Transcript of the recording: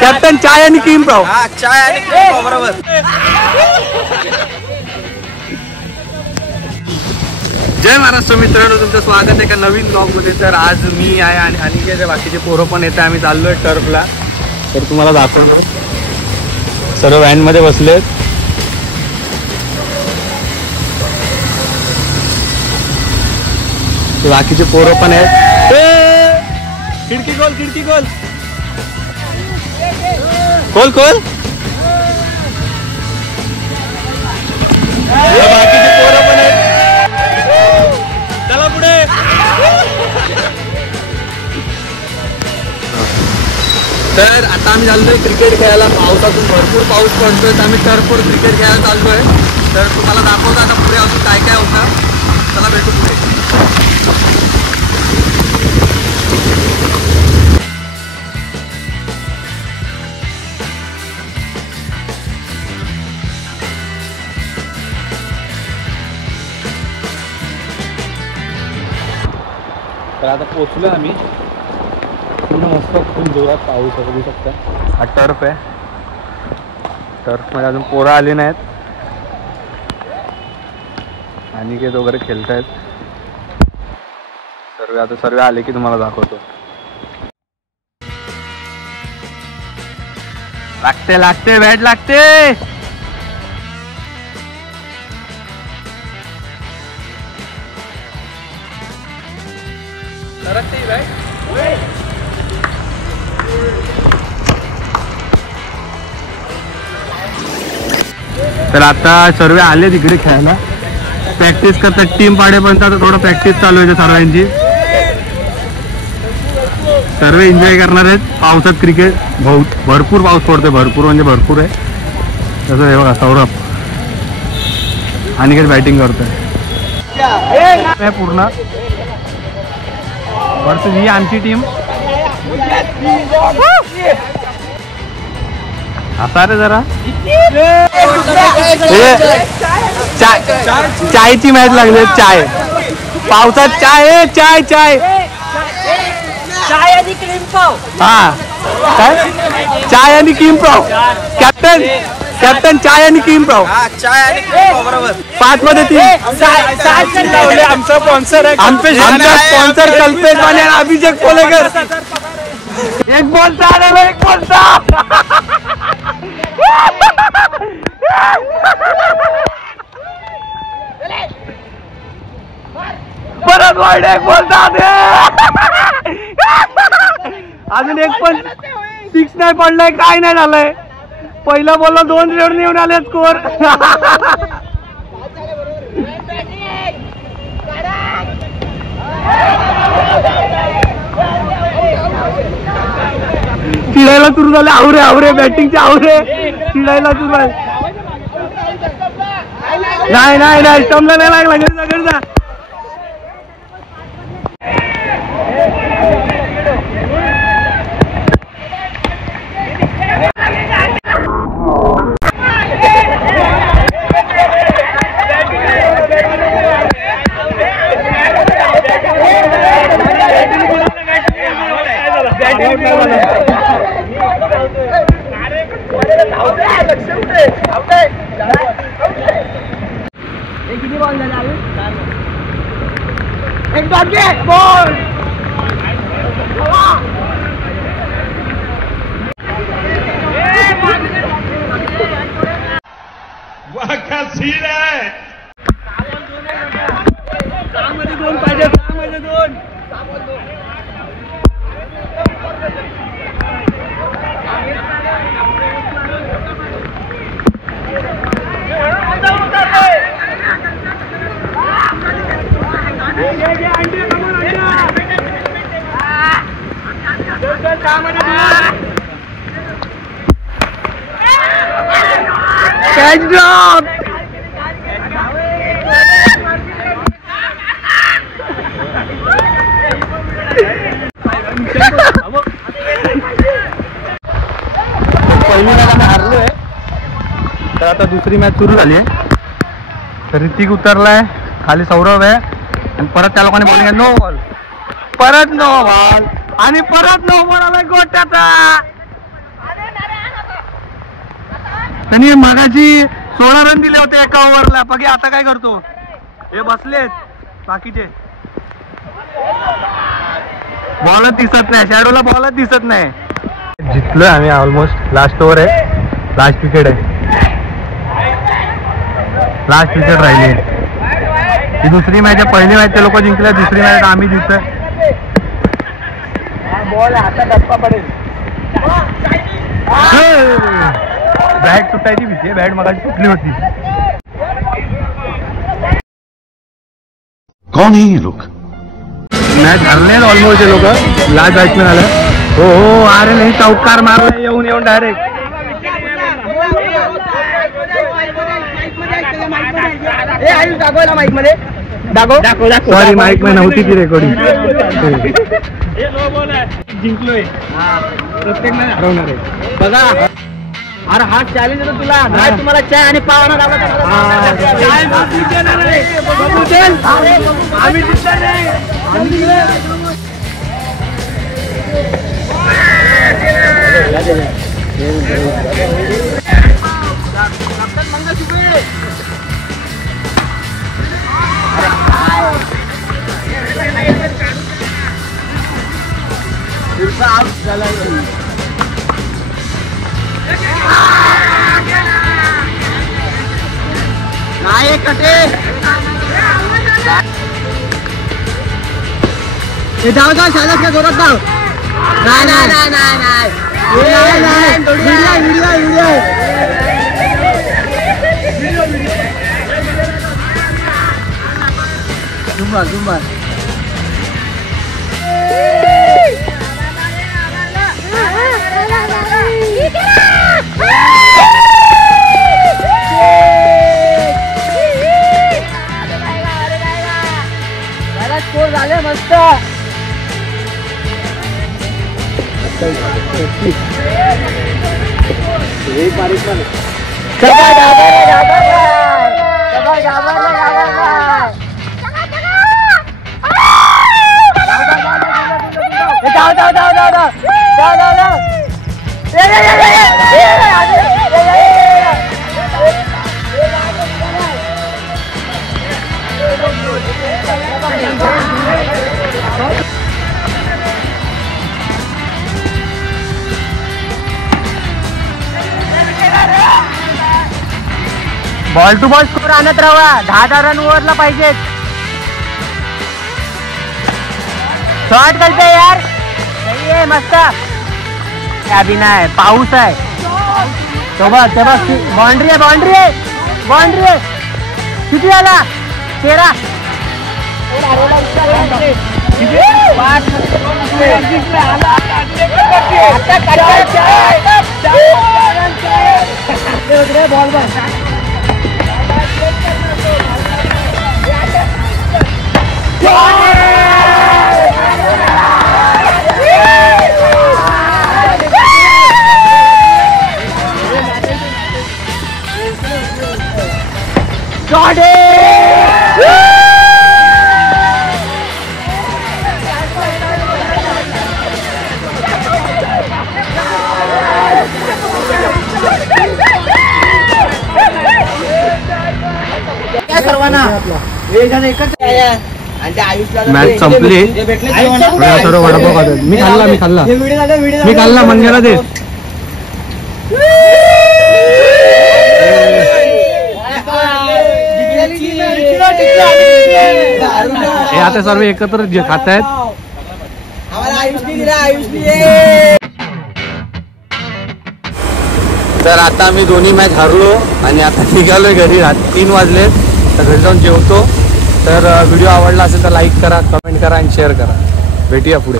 Captain चाय आणि cream पाव. चाय आणि क्रीम पाव बरोबर. जय महाराष्ट्र मित्रांनो, तुमचं स्वागत आहे एका नवीन ब्लॉगमध्ये. तर आज मी आहे आणि अनिकेत बाकीचे पोरं पण येते. आम्ही चाललोय टर्फला. तर तुम्हाला दाखवतो, सर्व व्हॅनमध्ये बसलेत. बाकीचे पोरं पण आहेत. खिडकी खोल, खिडकी खोल, खोल खोल. बाकीचे पोरं पण आहेत. चला पुढे. तर आता आम्ही चाललोय क्रिकेट खेळायला. पावसातून भरपूर पाऊस पडतोय, तर आम्ही टर्फवर क्रिकेट खेळायला चाललोय. तर तुम्हाला दाखवतो आता पुढे अजून काय काय होतं. चला भेटू पुढे. तर आता पोचलो आम्ही. पूर्ण मस्त फुल जोरात पाऊस बघू शकता. हा टर्फ आहे. टर्फमध्ये अजून पोरं आली नाहीत. आणि काही वगैरे खेळत आहेत. सर्व आले की तुम्हाला दाखवतो. लागते लागते बॅट लागते. तर आता सर्व आले तिकडे खेळायला. प्रॅक्टिस करतात. टीम पाडेपर्यंत आता थोडं प्रॅक्टिस चालू आहे सर्वांची. सर्व एन्जॉय करणार आहेत पावसात क्रिकेट. भरपूर पाऊस पडतोय. भरपूर म्हणजे भरपूर आहे. तसं हे बघा सौरभ आणि काही बॅटिंग करतोय पूर्ण. वर्ष ही आमची टीम. असा रे जरा चायची मॅच लागली. चाय पावसात चाय. चाय चाय चाय आणि क्रीम पाव. हा काय चाय आणि क्रीम पाव. कॅप्टन कॅप्टन चाय आणि क्रीम पाव. चाय आणि क्रीम पाव बरोबर. 5 मध्ये 3. आमचा स्पॉन्सर आहे. आमचा स्पॉन्सर कल्पेश माने आणि अभिषेक कोलेकर. एक बोलता आलेला. एक बोलता परत वाईट. एक बोलता अजून एक पण 6 नाही पडलाय. काय नाही झालंय. पहिला बॉलला 2 रन येऊन आले स्कोर. चिडायला सुरू झाले. आवरे आवरे बॅटिंगचे आवरे चिडायला सुरू आहे. नाही नाही नाही स्टंपला नाही लागला. घरी जा. किती बॉल झाले? एक बॉल. क्या सीन है. 6 मध्ये 2 पाहिजे. 6 मध्ये 2. Catch drop. पहिली मॅच आम्ही हारलोय. तर आता दुसरी मॅच सुरू झाली आहे. तर ऋतिक उतरलाय. खाली सौरभ आहे आणि परत त्या लोकांनी बॉलिंग आहे. No ball. परत नो बॉल आणि परत नो बॉल आला गोट्याचा. त्यांनी मगाची 16 रन दिले होते एका ओव्हरला. बघे आता काय करतो. हे बसलेत बाकीचे. बॉलच दिसत नाही. शॅडोला बॉलच दिसत नाही. जिंकलोय आम्ही ऑलमोस्ट. लास्ट ओव्हर आहे. लास्ट विकेट आहे. लास्ट विकेट राहिली. ही दुसरी मॅच आहे. पहिली मॅच ते लोक जिंकले. दुसरी मॅच आम्ही जिंकतोय. बॉल आता डप्पा पडेल. बॅट सुटायची भीती. बॅट मगाशी सुटली होती. कौन है ये लोग? मॅच हरले ऑलमोस्ट हे लोक. लास्ट बॅट्समॅन आलं. हो हो अरे नाही चौकार मारला येऊन येऊन डायरेक्ट. दाखवला माईक मध्ये. दाखव सॉरी माईक मध्ये नव्हती ती रेकॉर्डिंग. जिंकलोय. प्रत्येक मॅच हरवणार आहे. बघा. अरे हा चॅलेंज होता तुला. काय तुम्हाला चाय आणि पावना दाखवला. आम्ही जिंकणार नाही. नाही कटे. जाऊ जाऊ शाळा का जोरात जाऊ. नाही नाही नाही नाही नाही. झुंबा स्कोर झाले मस्त. बॉल टू बॉल स्कोर आणत राहा. 10 रन ओव्हरला पाहिजेत. शॉट करते यार. सही आहे मस्त. अभी नाही पाऊस आहे. सोबत बाउंड्री आहे. किती झाला. 13. बॉल सर्वांना मॅच संपली. सर्व वडापाव खातात. मी खाल्ला मंग्याला दे. हे आता सर्व एकत्र खात आहेत. तर आता आम्ही दोन्ही मॅच हरलो आणि आता निघालोय घरी. 3 वाजले. तर घरी जाऊन जेवतो. तर व्हिडिओ आवडला असेल तर लाईक करा, कमेंट करा आणि शेअर करा. भेटूया पुढे.